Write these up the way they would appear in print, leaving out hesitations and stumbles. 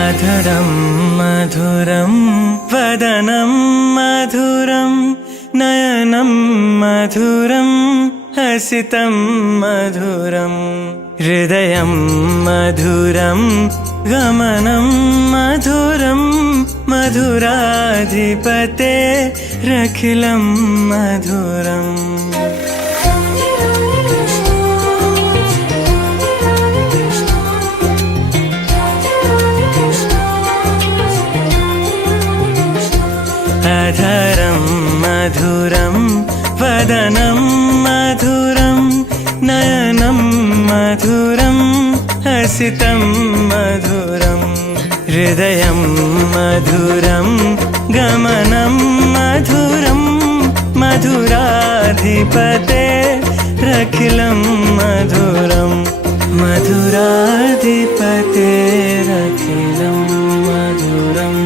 अधरं मधुरं वदनं मधुरं नयनं मधुरं हसितं मधुरं हृदयं मधुरं गमनं मधुरं मधुराधिपतेरखिलं मधुरम् अधरं मधुरं वदनं मधुरं नयनं मधुरं हसितं मधुरं हृदयं मधुरं गमनं मधुरं मधुराधिपतेरखिलं मधुरं मधुराधिपतेरखिलं मधुरं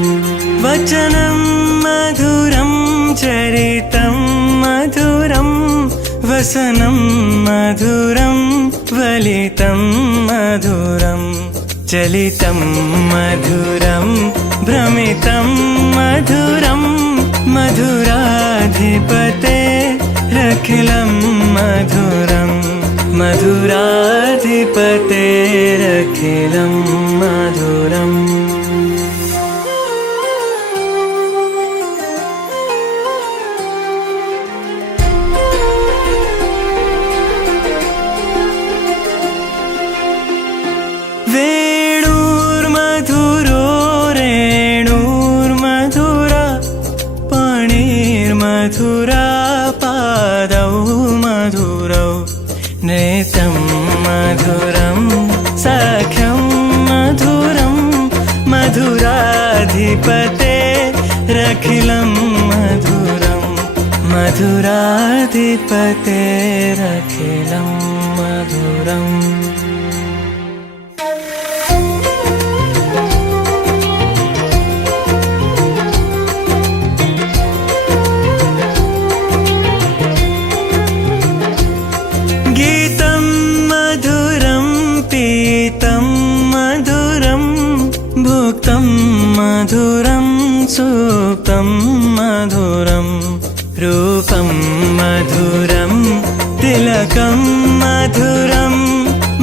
वचनं मधुरं चरितं मधुरं वसनं मधुरं वलितं मधुरं चलितं मधुरं भ्रमितं मधुरं मधुराधिपतेरखिलं मधुरं मधुराधिपतेरखिलं मधुरम् वेणुर्मधुरो रेणुर्मधुरा पाणिर्मधुरा पादौ मधुरौ नेत्रं मधुरं सख्यं मधुरं मधुराधिपतेरखिलं मधुरं मधुराधिपतेरखिलं मधुरम् गीतं मधुरं पीतं मधुरं भुक्तं मधुरं सुप्तं मधुरं रूपं मधुरं तिलकं मधुरं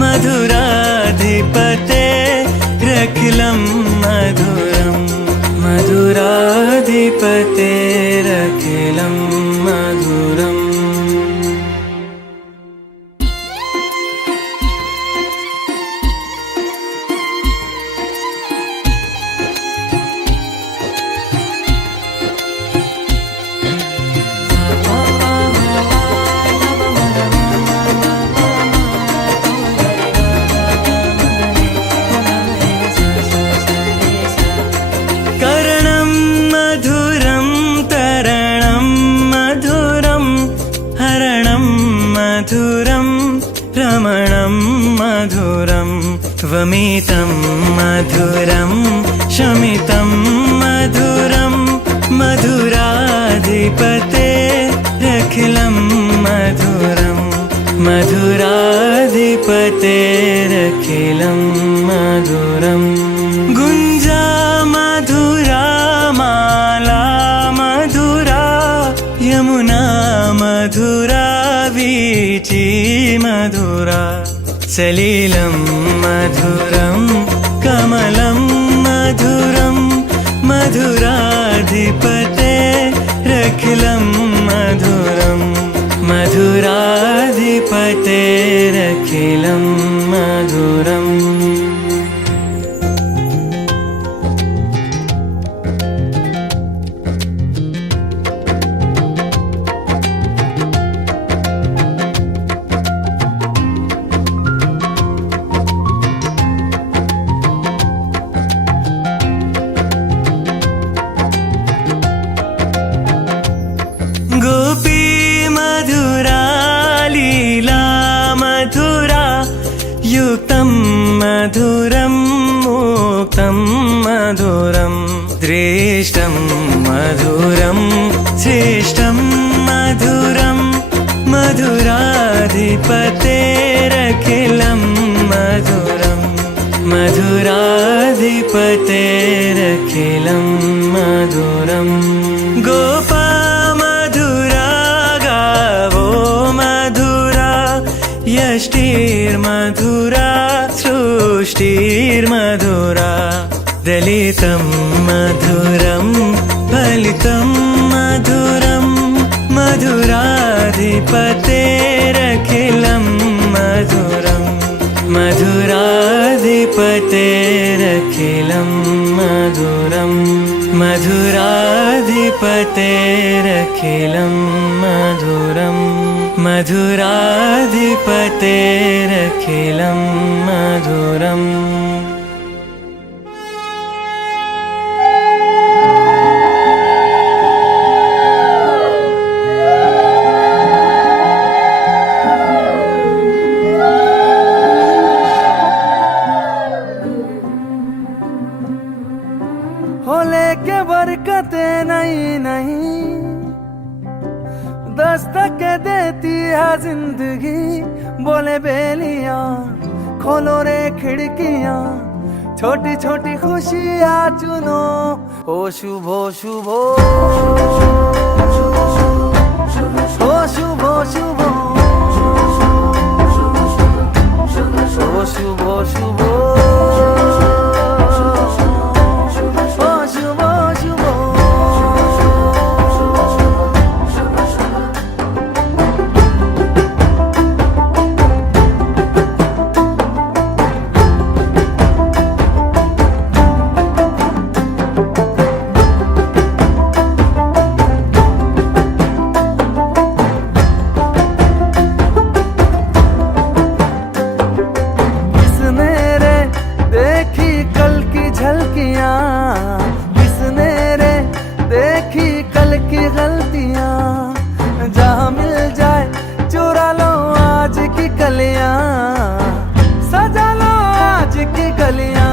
मधुराधिपतेरखिलं मधुरं मधुराधिपतेरखिलं मधुरम् करणं मधुरं तरणं मधुरं हरणं मधुरं रमणं मधुरं वमितं मधुरं शमितं मधुरं मधुराधिपतेरखिलं मधुरं मधुराधिपतेरखिलं मधुरम् गुञ्जा मधुरा माला मधुरा यमुना मधुरा वीची मधुरा सलिलं मधुरं कमलं मधुरं मधुराधिपतेरखिलं मधुरं मधुराधिपतेरखिलं मधुरम् श्रेष्ठं मधुरं श्रेष्ठं मधुरं मधुराधिपतेरखिलं मधुरं मधुराधिपतेरखिलं मधुरं गोपा मधुरा गावो मधुरा यष्टिर्मधुरा सृष्टिर्मधुरा दलितं मधुरं फलितं मधुरं मधुराधिपतेरखिलं मधुरं मधुराधिपतेरखिलं मधुरं मधुराधिपतेरखिलं मधुरं मधुराधिपतेरखिलं मधुरम् हो लेके बरकते नहीं नहीं दस्तक देती है जिंदगी बोले बेलियां खोलो रे खिड़कियां छोटी छोटी खुशियां चुनो हो शुभो शुभो हो शुभो शुभो हो शुभो शुभो किसने रे देखी कल की गलतियां जहां मिल जाए चुरा लो आज की कलियां सजा लो आज की कलियां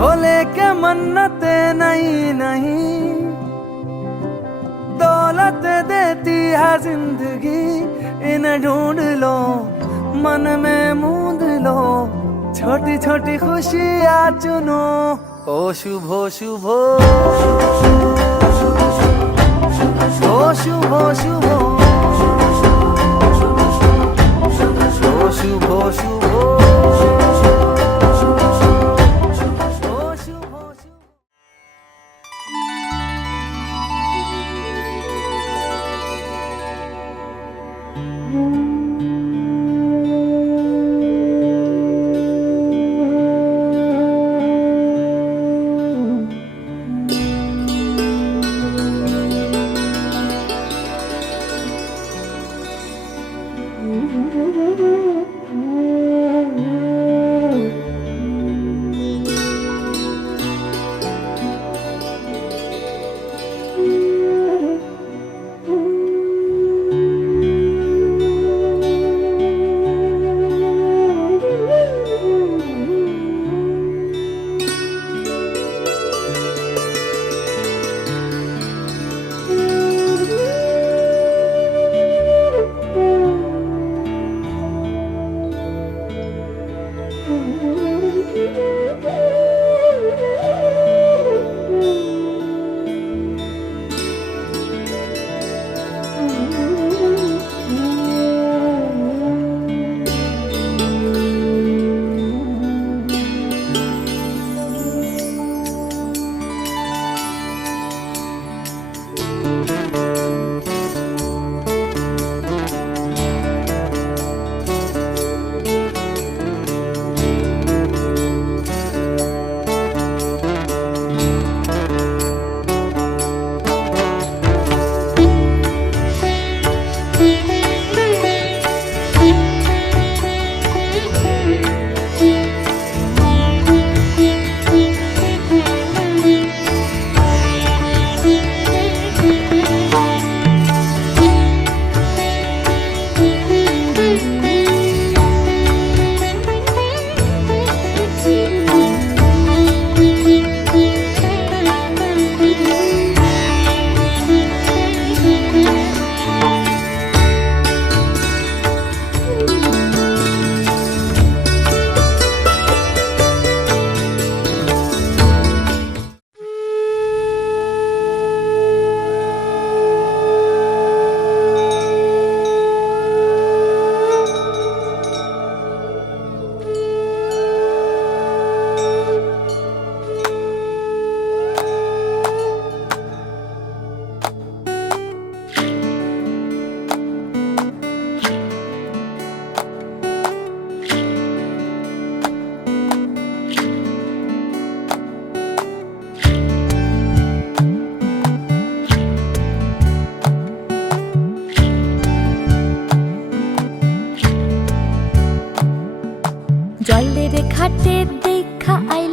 हो लेके मन्नते नहीं नहीं दौलत देती है जिंदगी इन्हें ढूंढ लो मन में मूंद लो छोटी छोटी खुशियां चुनो ओ शुभो शुभो ओ शुभो शुभो ओ शुभो शुभो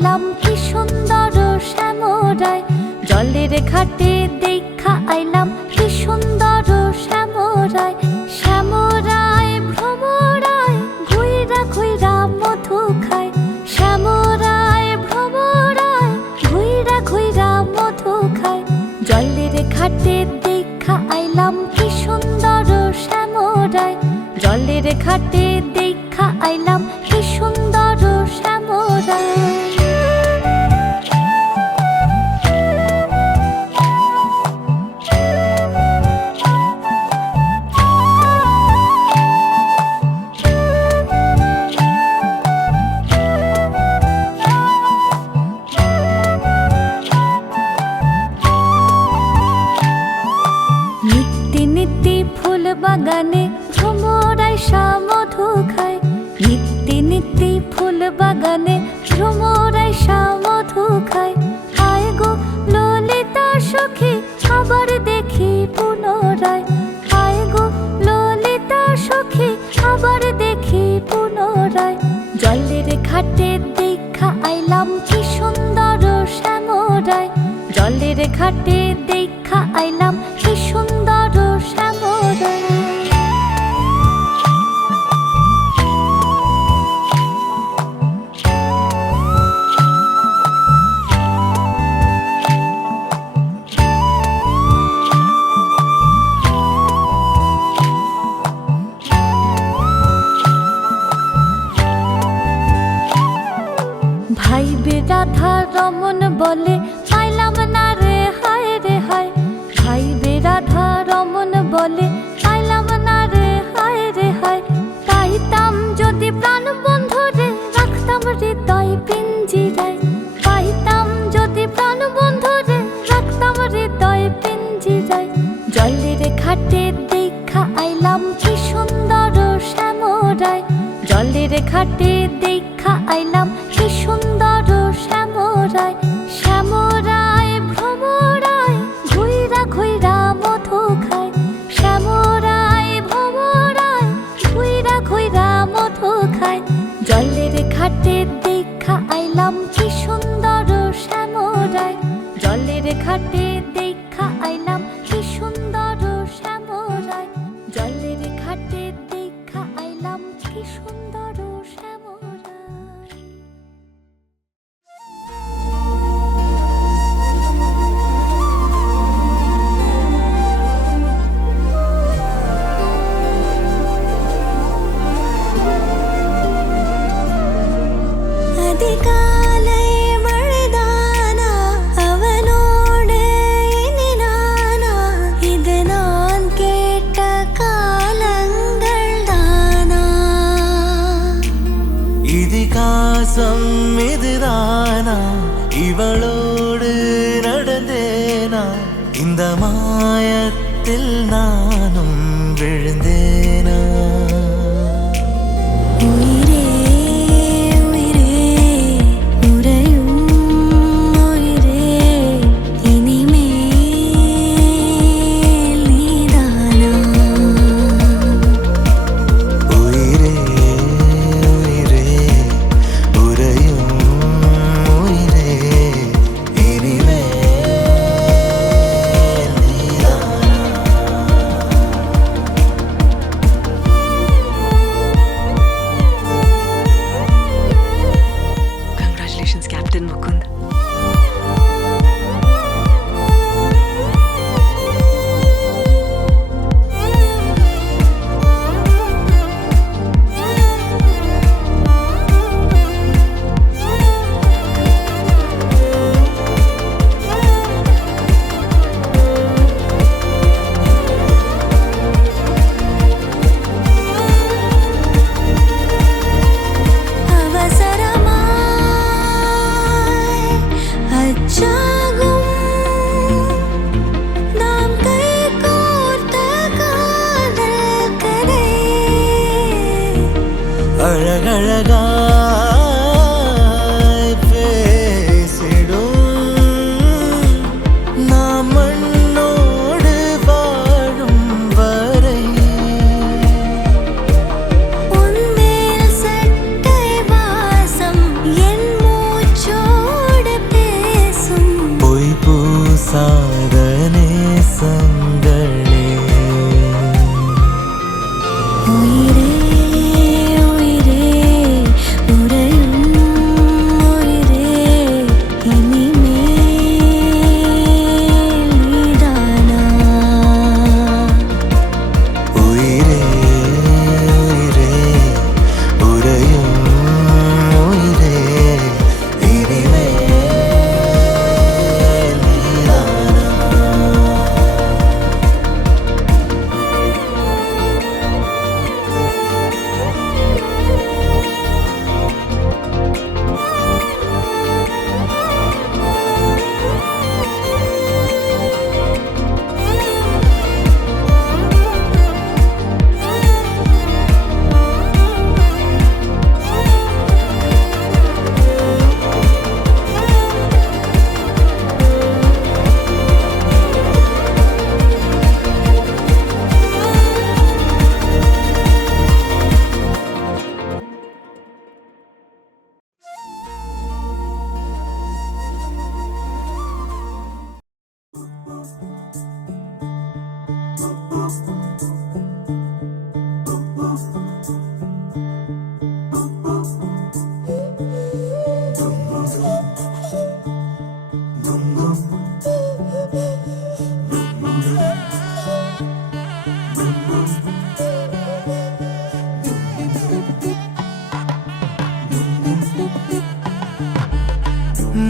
আইলাম কি সুন্দর শ্যামরায়, জলের ঘাটে দেখা আইলাম কি সুন্দর শ্যামরায়। শ্যামরায় ভ্রমরায় ঘুইরা ঘুইরা মধু খায়, শ্যামরায় ভ্রমরায় ঘুইরা ঘুইরা মধু খায়। জলের ঘাটে দেখা আইলাম কি সুন্দর শ্যামরায়, জলের ঘাটে দেখা আইলাম কি সুন্দর শ্যামরায়। নিত্যি নিত্যি ফুল বাগানে ভ্রমরায় মধু খায়, নিত্যি নিত্যি ফুল বাগানে ভ্রমরায় মধু খায়। হায় গো ললিতা সখী আবার দেখি পুনরায়, হায় গো ললিতা সখী আবার দেখি পুনরায়। জলের ঘাটে দেখা আইলাম কি সুন্দর শ্যামরায়, জলের ঘাটে দেখা আইলাম কি সুন্দর শ্যামরায়। ভাই রাধা রমন বলে পাইলাম না রে হায় রে হায়, ভাই রাধা রমন বলে পাইলাম না রে হায় রে হায়। পাইতাম যদি প্রাণ বন্ধু রে রাখতাম হৃদয় পিঞ্জিরায়, পাইতাম যদি প্রাণ বন্ধু রে রাখতাম হৃদয় পিঞ্জিরায়। জলের ঘাটে দেখা আইলাম কি সুন্দর শ্যামরায়, জলের ঘাটে দেখা আইলাম কি সুন্দর শ্যামরায়। শ্যামরায় ভ্রমরায় ঘুইরা ঘুইরা মধু খায়, শ্যামরায় ভ্রমরায় ঘুইরা ঘুইরা মধু খায়। জলের ঘাটে দেখা আইলাম কি সুন্দর শ্যামরায়, জলের ঘাটে দেখা আইলাম কি সুন্দর শ্যামরায়, জলের ঘাটে দেখা আইলাম কি সুন্দর শ্যামরায়। அதிகாலை மழைதானா அவனோடு இனி நானா, இது நான் கேட்ட காலங்கள் தானா. இதிகாசம் இதுதானா, இவளோடு நடந்தேனா, இந்த மாயத்தில் நானும் விழுந்தேனா. உயிரே உயிரே உறையும் உயிரே இனிமேல் நீதானா. உயிரே உயிரே உறையும் உயிரே இனிமேல் நீதானா. Congratulations, Captain Mukund. அவசரமாய் அச்சாகும் நாம் கைகோர்த்த காதல் கதை. அழகழகாய் பேசிடும் நாம் மண்ணோடு வாழும் வரை. உன்மேல் சட்டை வாசம் என் மூச்சோ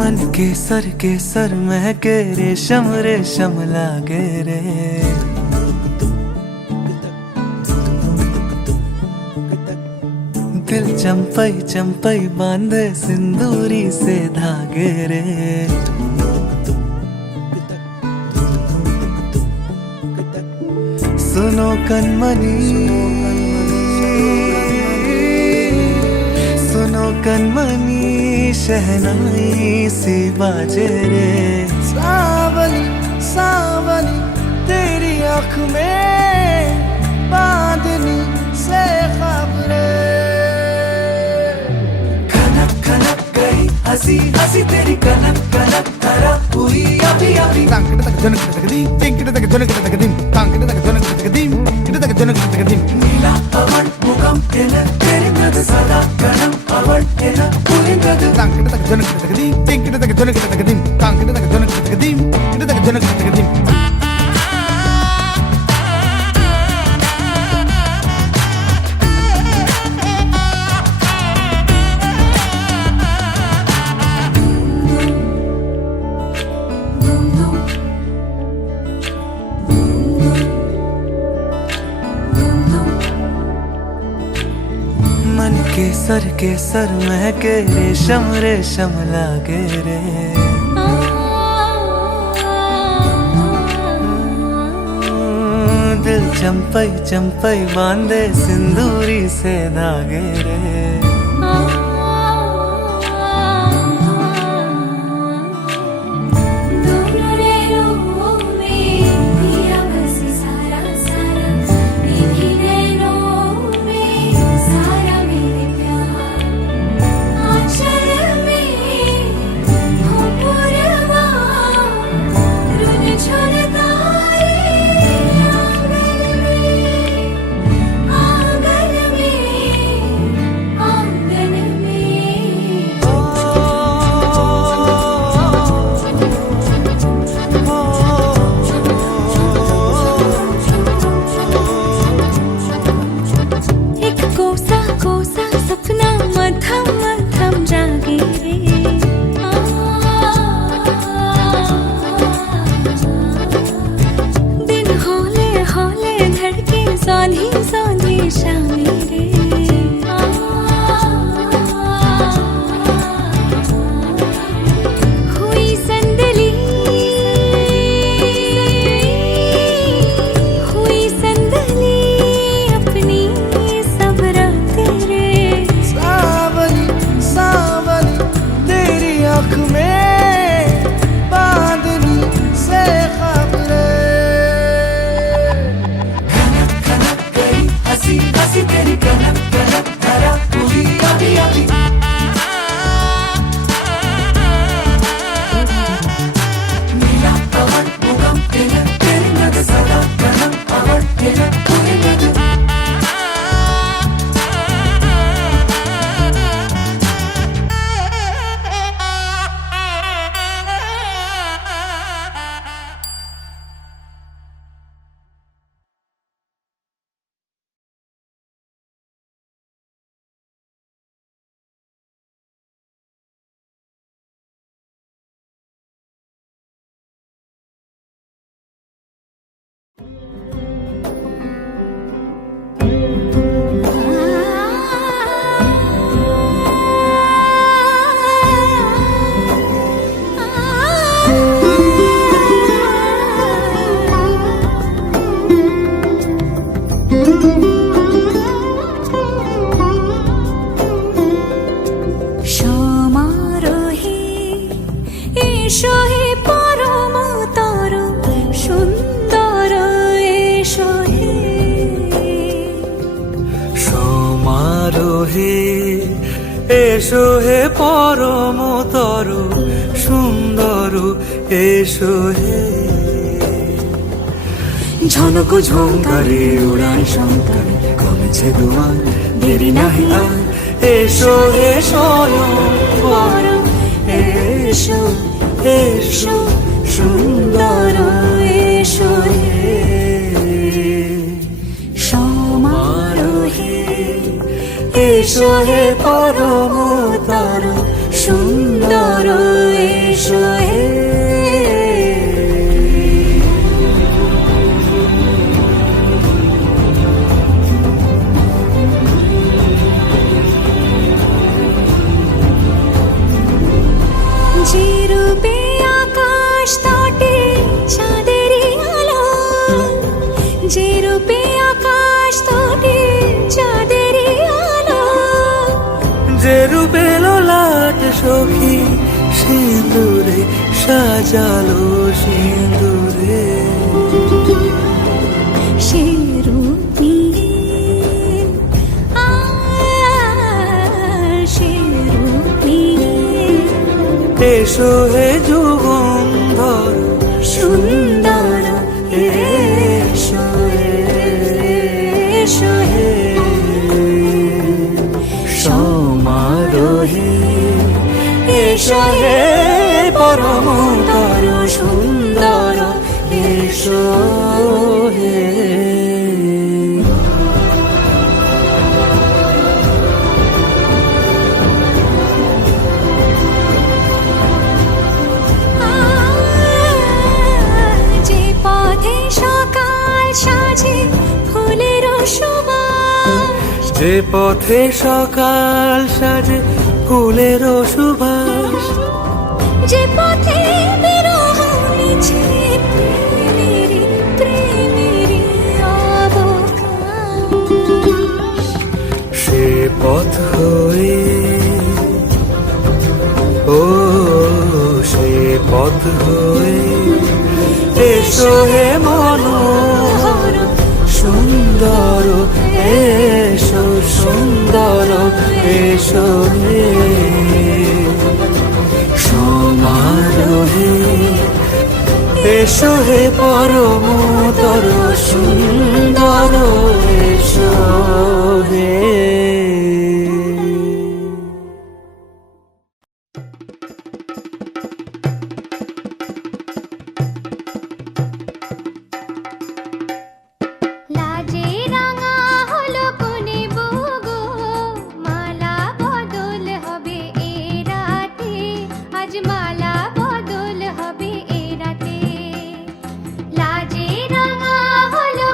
मन के सर महके रेशम रेशम लागे रे। दिल चंपई चंपई बांधे सिंदूरी से धागे रे। सुनो कनमनी सुनो कनमनी शहनाई सी बाजे रे। सावली सावली तेरी आँख में बांधनी से खबरे। खनक खनक गई हंसी हंसी तेरी कनक कनक धरा हुई अभी अभी। नीला पवन मुखम तेरी मृद सदा गणम अवल पुलिंगद। मन के सर महके रेशम रेशम लागे रे। दिल चंपई चंपई बांधे सिंदूरी से धागे रे। এসো হে পরম তরু সুন্দর এসো হে ঝনক ঝঙ্কারে উড়ায় শঙ্কারে কমেছে দুয়ার দেরি নাহি আর এসো এসো পরম এসো এসো সুন্দর এসো হে সমারোহে এসো হে পরমতর সুন্দর এসো হে যে রূপে আকাশ তটে চাঁদেরই আলো, যে রূপে আকাশ তটে চাঁদেরই আলো, যে রূপে লোলাট সখী সিঁদুরে সাজালো সিঁদুরে সে রূপ নিয়ে সে রূপ নিয়ে এসো হে যুগন্ধর সুন্দর এসো এসো হে সমারোহে এসো হে পরমতর সুন্দর এসো হে যে পথে সকাল সাজে ফুলের সুবাস, যে পথে সকাল সাজে ফুলের সুবাস, যে পথে বিরহ মিছে প্রেমেরই প্রেমেরই অবকাশ, সে পথ হয়ে ও সে পথ হয়ে এসো হে মনোহর সুন্দর এসো সুন্দর এসো হে সমারোহে এসো হে পরমতর সুন্দর এসো হে লাজে রাঙা হলো কোনে বগো, মালা বদল হবে এ রাতে, আজ মালা বদল হবে এ রাতে। লাজে রাঙা হলো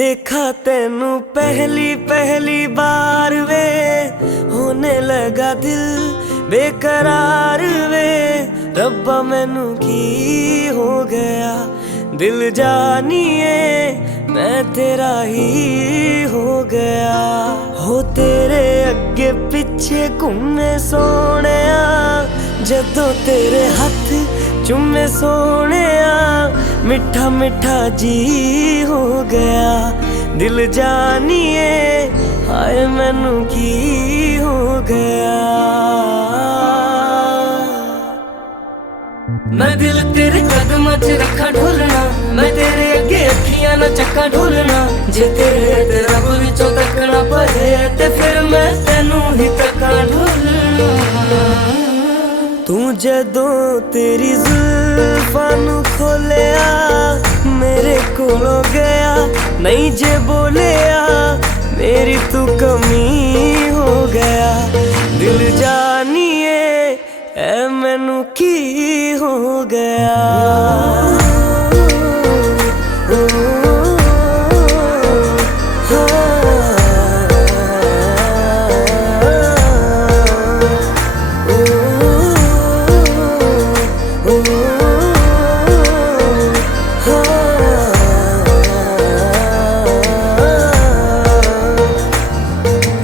देखा तेनू पहली पहली बार वे, होने लगा दिल बेकरार वे। रब्बा मैनू की हो गया, दिल जानिए मैं तेरा ही हो गया। हो तेरे अगे पिछे घूमे सोहणिया, जदों तेरे हथ चुमे सोहणिया, मिठा मिठा जी हो गया। दिल जानिए हाय मैनू की हो गया। मैं दिल तेरे कदमां च रखा ढोलना, मैं तेरे अगे अखियां ना चक्का ढोलना। जे तेरे ते रब विचों तकना पए ते फिर मैं तेनू ही तक्का ढोलना। तू जदों तेरी जुल्फां नू खोलिया, मेरे कोलों गया नहीं जे बोलिया, मेरी तू कमी हो गया। दिल जानिए ऐ मैनू की हो गया।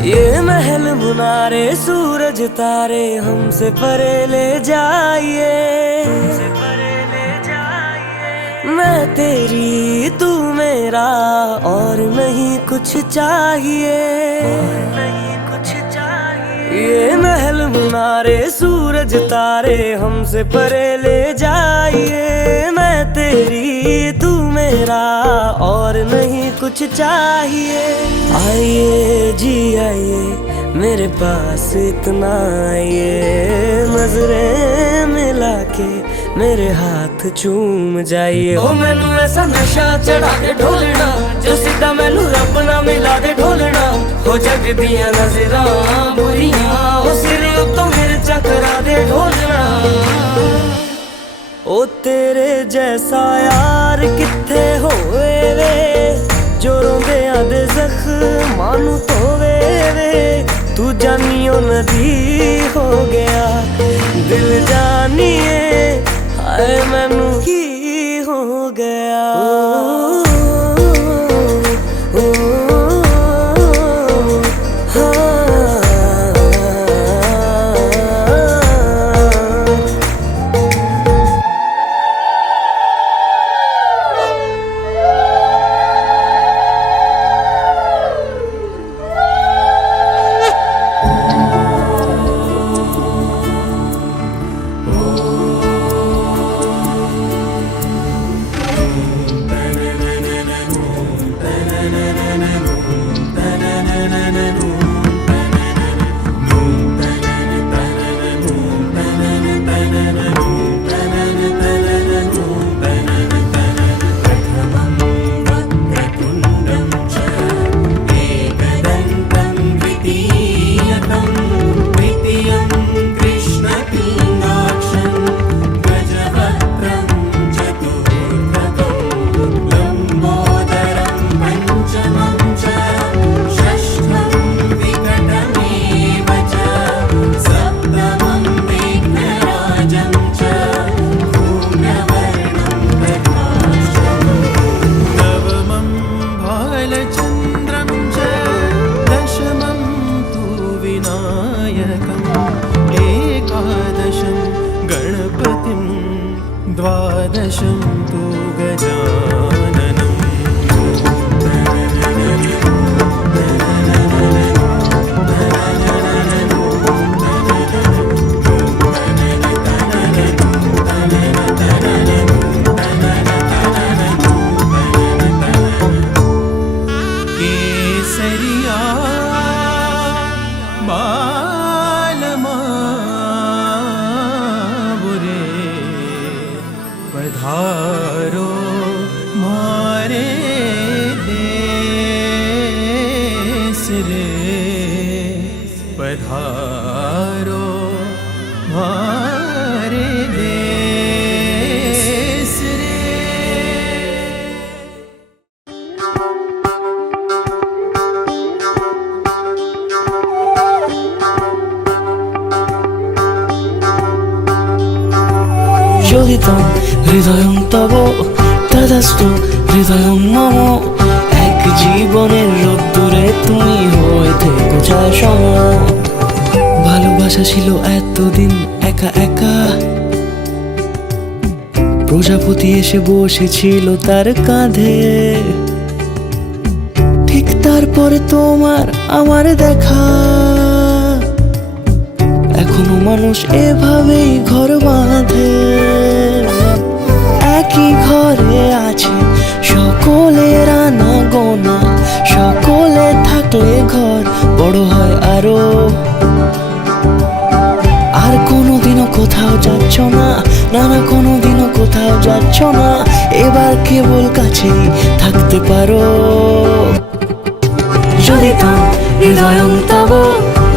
ये महल मुनारे सूरज तारे हमसे परे ले जाइए, मैं तेरी तू मेरा और नहीं कुछ चाहिए। ये महल मुनारे सूरज तारे हमसे परे ले जाइए, मैं तेरी तू मेरा और नहीं कुछ चाहिए। आइए जी आइए मेरे पास इतना आइए, नजरें मिला के मेरे हाथ चूम जाइए। हो मैनू ऐसा नशा चढ़ा दे ढोलना, जो सीधा मैनू रब ना मिला दे ढोलना। हो जग दियां नजरां बुरियां, हो सिर उत्तों मिर्चा करा दे ढोलना। ओ तेरे जैसा यार किथे होवे वे, जो रोंदियां दे जख्मां नू धोवे वे। तू जानियो नदी हो गया, दिल जानिए हाय मैनू की हो गया। যদি তং হৃদয়ং তব তদস্তু হৃদয়ং মম, এক জীবনের রোদ্দুরে তুমি হয়ে থেকো চায় সম। ভালোবাসা ছিল এতদিন একা একা, প্রজাপতি এসে বসেছিল তার কাঁধে, ঠিক তারপরে তোমার আমার দেখা। এখনো মানুষ এভাবেই ঘর বাঁধে, একই ঘরে আছে সকলের আনা গোনা, সকলে থাকলে ঘর বড় হয় আরো। আর কোনোদিনও কোথাও যাচ্ছ না, না না কোনোদিনও কোথাও যাচ্ছ না, এবার কেবল কাছেই থাকতে পারো। যদি তং হৃদয়ং তব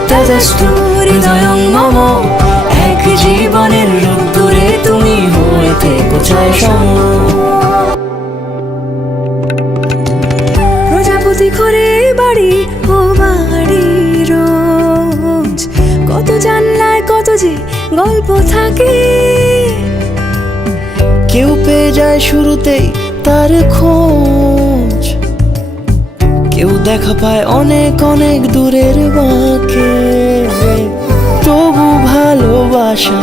তদস্তু হৃদয়ং মম, এক জীবনের রোদ্দুরে তুমি হয়ে থেকো চায় সম। প্রজাপতি করে বাড়ি ও বাড়ি রোজ, কত জানলায় কত যে গল্প থাকে। কেউ পেয়ে যায় শুরুতেই তার খোঁজ, কেউ দেখা পায় অনেক অনেক দূরের বাঁকে। তবু ভালোবাসা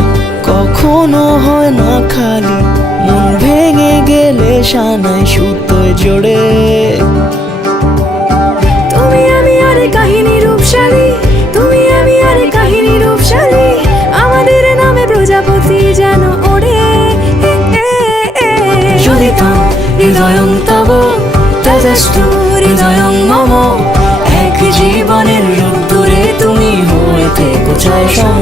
কখনো হয় না খালি, মন ভেঙে গেলে সানাই সুতোয় জোড়ে। তুমি আমি আর কাহিনী রূপশালী, তুমি আমি আর কাহিনী রূপশালী, আমাদের নামে প্রজাপতি যেন ওড়ে। যদি তং হৃদয়ং তব তদস্তু হৃদয়ং মম, এক জীবনের রোদ্দুরে তুমি হয়ে থেকো চায় সম।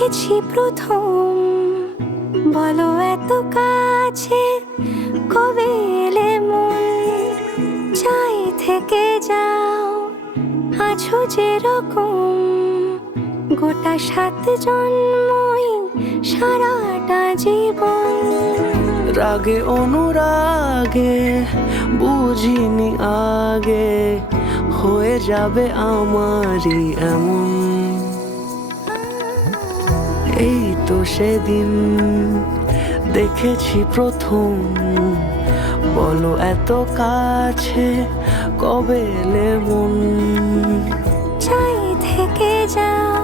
দেখেছি প্রথম, বলো এত কাছে কবে এলে মন, চাই থেকে যাও আছো যেরকম, গোটা 7 জন্মই সারাটা জীবন। রাগে অনুরাগে বুঝিনি আগে, হয়ে যাবে আমারই এমন। এই তো সেদিন দেখেছি প্রথম, বলো এত কাছে কবে এলে মন, চাই থেকে যাও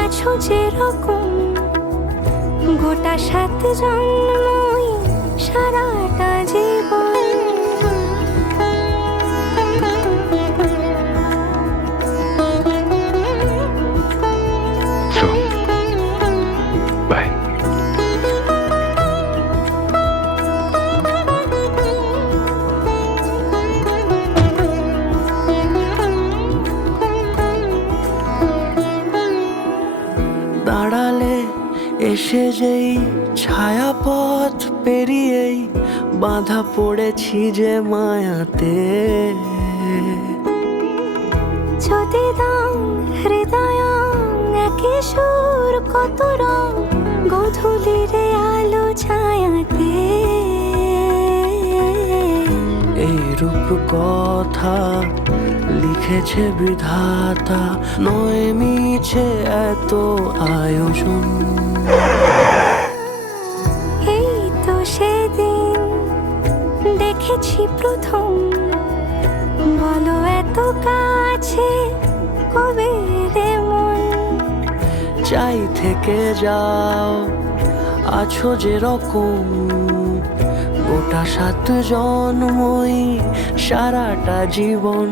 আছো যেরকম, গোটা 7 জন্মই সারাটা জীবন। So, bye. দাঁড়ালে এসে যেই ছায়াপথ পেরিয়েই বাঁধা পড়েছি যে মায়াতে। যদি দাও হৃদয় একে সুর কত রং, গধূলির আলো ছায়াতে। এই রূপ কথা লিখেছে বিধাতা, নয় মিছে এত আয়োজন। এই তো সেদিন দেখেছি প্রথম, বলো এত কাছে কবে এলে মন, চাই থেকে যাও আছো যেরকম, গোটা 7 জন্মই সারাটা জীবন।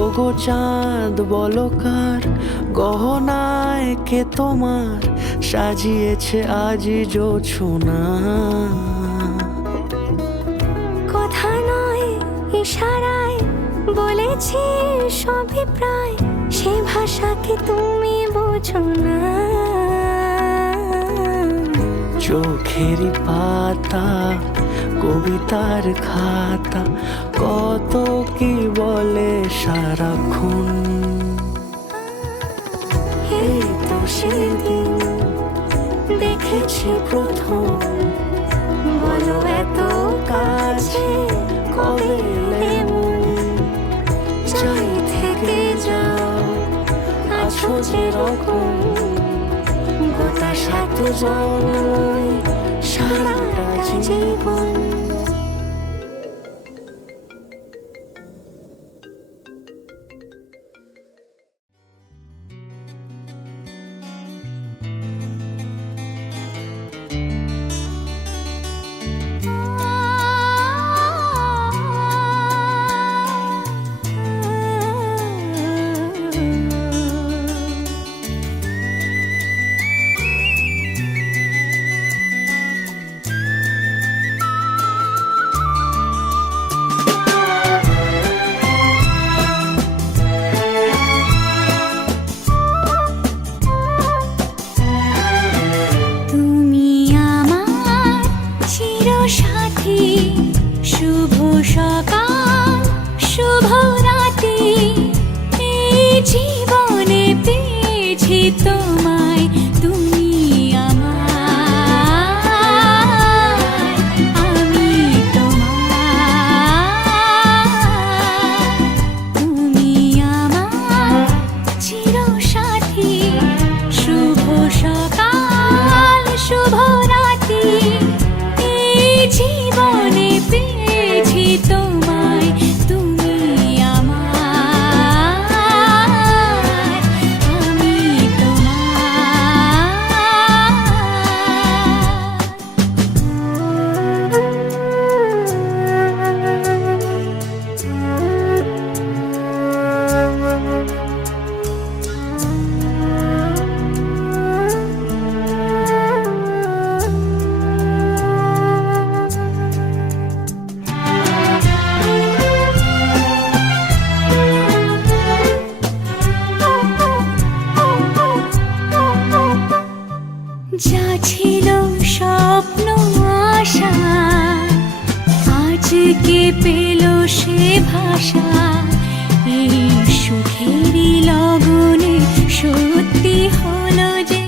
ওগো চাঁদ বলো কার গহনায় কে তোমার সাজিয়েছে আজি জোছনা। কথা নয় ইশারায় বলেছি সবই প্রায়, সে ভাষাকে তুমি বোঝো না। চোখেরই পাতা কবিতার খাতা, কত কি বলে সারাক্ষণ। এই তো সেদিন দেখেছি প্রথম, বলো এত কাছে কবে এলে মন, চাই থেকে যাও আছো যেরকম, গোটা 7 জন্মই সারাটা জীবন। তুমি আমার চিরসাথী, শুভ সকাল শুভ রাতি, এই জীবনে পেয়েছি তোমায়, তুমি আমার, আমি তোমার। তুমি আমার চিরসাথী, শুভ সকাল শুভ রাতি, এই জীবনে পেয়েছি তোমায়, তুমি আমার। থেকে পেল সে ভাষা, এই সুখেরই লগনে সত্যি হলো যে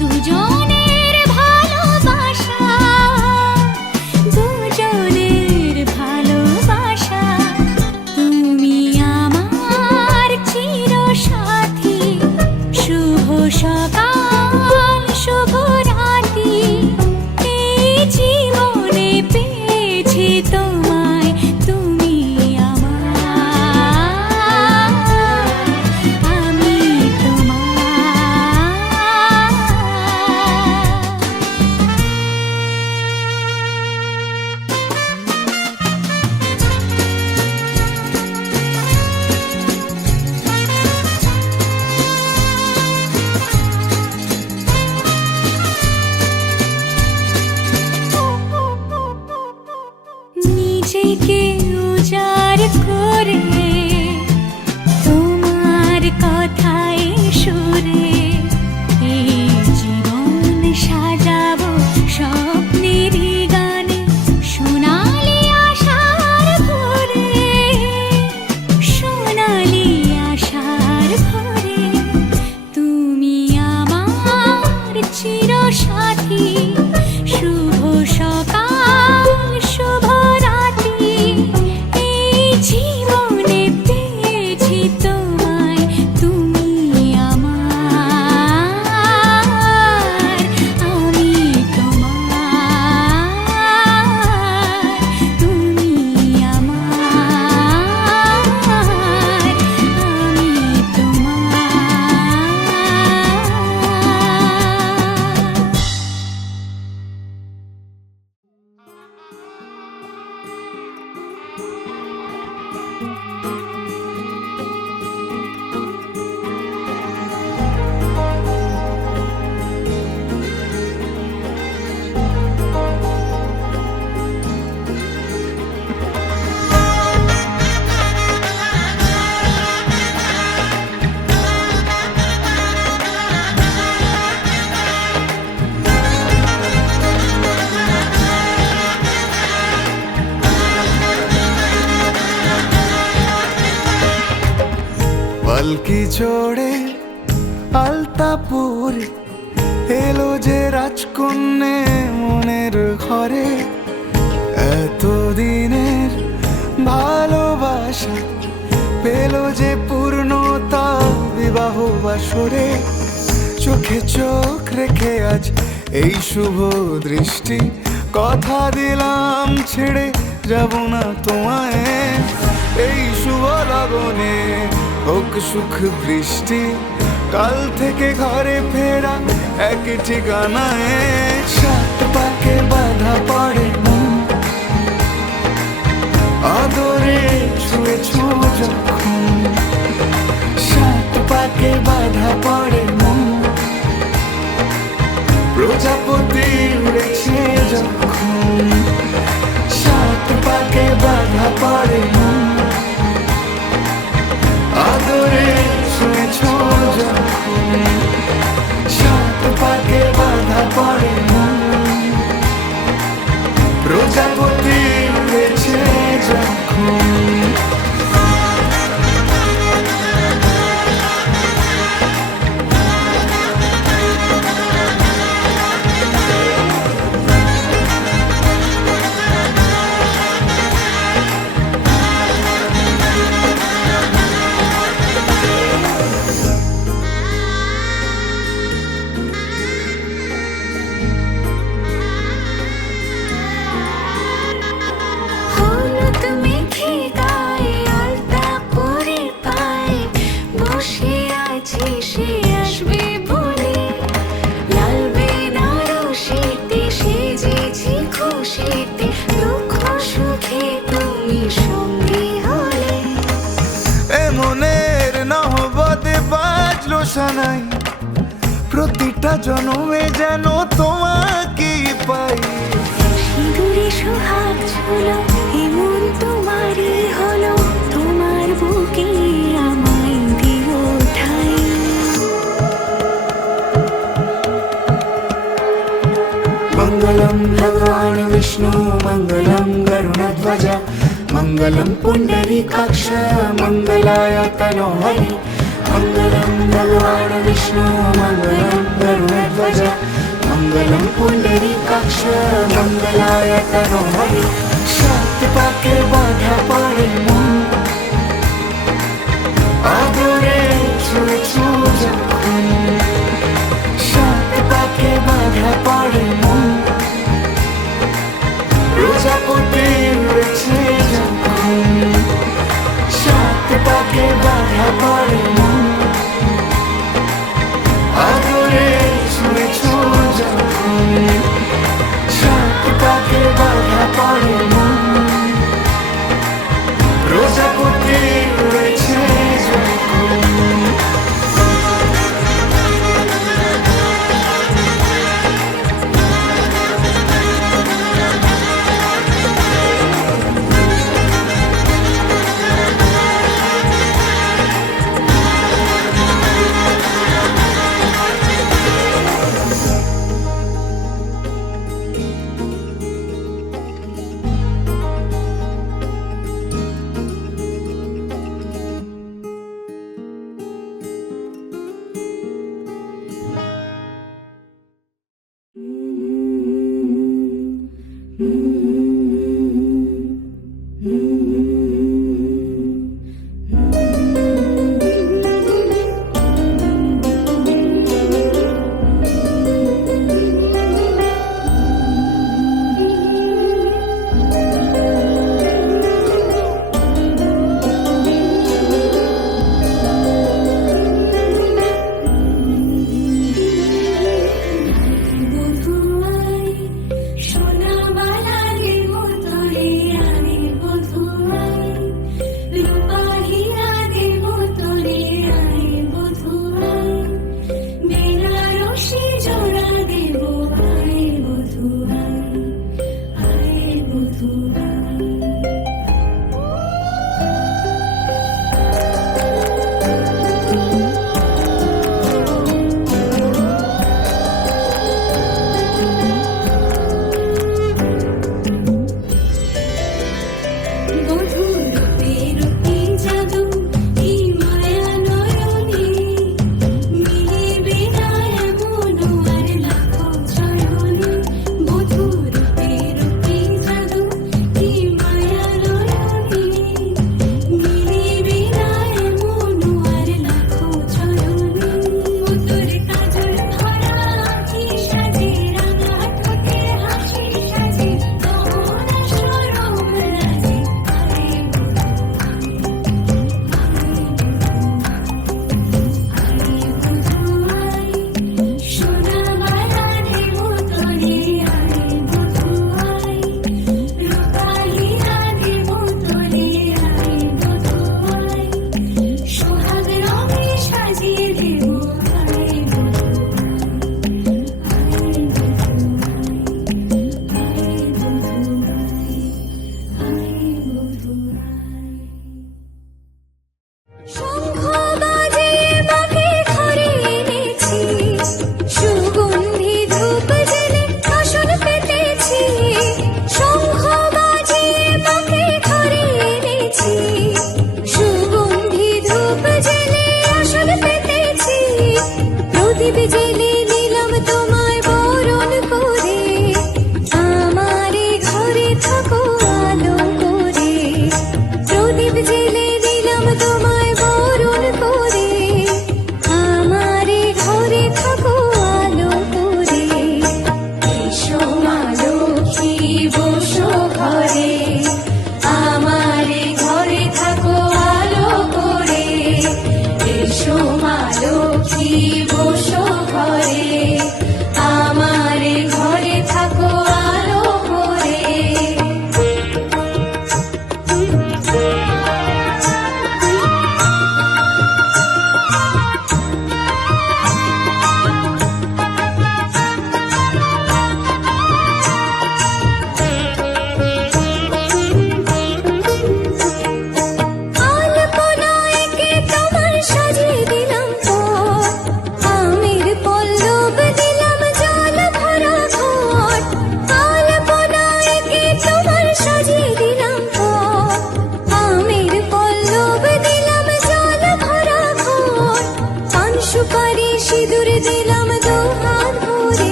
দুজনের ভালোবাসা, দুজনের ভালোবাসা। তুমি আমার চিরসাথী, শুভ সকাল শুভ রাতি, এই জীবনে পেয়েছি তোমায়, তুমি আমার, আমি তোমার। নিজেকে উজাড় করে তোমার কথায় সুরে, এই জীবন সাজাবো স্বপ্নেরই গানে, সোনালি আশার ভোরে, সোনালি আশার ভোরে। তুমি আমার চিরসাথী, শুভ সকাল শুভ রাতি, এই জীবনে পেয়েছি তোমায়, তুমি আমার, আমি তোমার, তুমি আমার, আমি তোমার। পালকি চড়ে আলতাপুর এলো যে রাজকন্যে মনের ঘরে, এতদিনের ভালোবাসা পেল যে পূর্ণতা বিবাহ বাসরে। চোখে চোখ রেখে আজ এই শুভ দৃষ্টি, কথা দিলাম ছেড়ে যাব না তোমায়, এই শুভ লগনে হোক সুখ বৃষ্টি। কাল থেকে ঘরে ফেরা এক ঠিকানায়, সাত পাকে বাধা পড়ে মন, আদরে ছুঁয়েছ যখন। সাত পাকে বাধা পড়ে মন, প্রজাপতি উড়েছে যখন। সাত পাকে বাধা পড়ে মন, আদরে ছুঁয়েছ যখন। সাত পাকে বাধা পড়ে মন, প্রজাপতি উড়েছে যখন। নাই, প্রতিটা জন্মে যেন তোমাকে পাই। সিঁদুরে সোহাগ ঝুলো এমন তোমারই হলো, তোমার বুকে আমায় দিও ঠাই। মঙ্গলম ভগবান বিষ্ণু विष्णु मङ्गलं गरुडध्वज मङ्गलं पुण्डरीकाक्ष मङ्गलाय तनोहरि मङ्गलं भगवान् विष्णु मङ्गलं गरुडध्वज मङ्गलं पुण्डरीकाक्ष मङ्गलाय तनोहरि शांति पाके बाधा पड़े मन आदरे छुएछु যখন শান্তি পাকে বাধা পড়ে মন প্রজাপতি উড়েছে যখন শান্তি পাকে বাধা পড়ে মন আদরে ছুঁয়েছো যখন শান্তি পাকে বাধা পড়ে মন প্রজাপতি উড়েছে যখন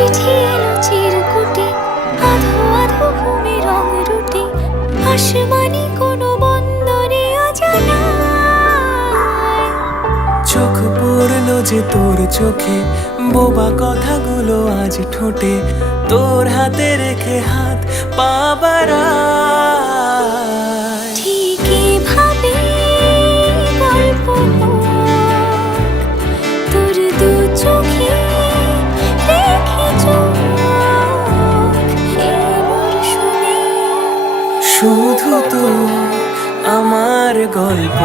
চিঠি এলো চিরকুটে, আধো আধো ঘুমে রং রুটে, আসমানি কোনো বন্দরে অজানায়। চোখ পড়লো যে তোর চোখে, বোবা কথাগুলো আজ ঠোঁটে, তোর হাতে রেখে হাত পা বাড়ায়। ঠিক এভাবে গল্প হোক, তোর দু চোখে রেখে চোখ এই মরশুমে। শুধু তো আমার গল্প।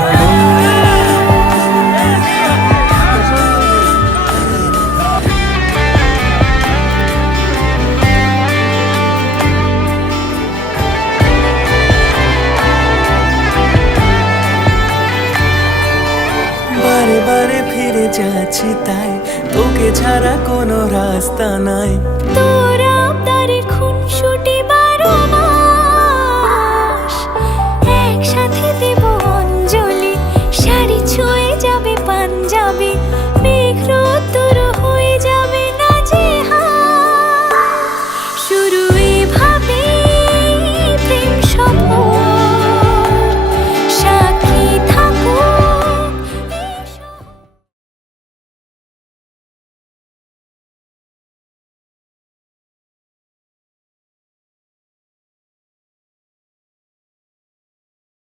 বারে বারে ফিরে যাচ্ছি তাই, তোকে ছাড়া কোনো রাস্তা নাই। তোর আবদারে খুন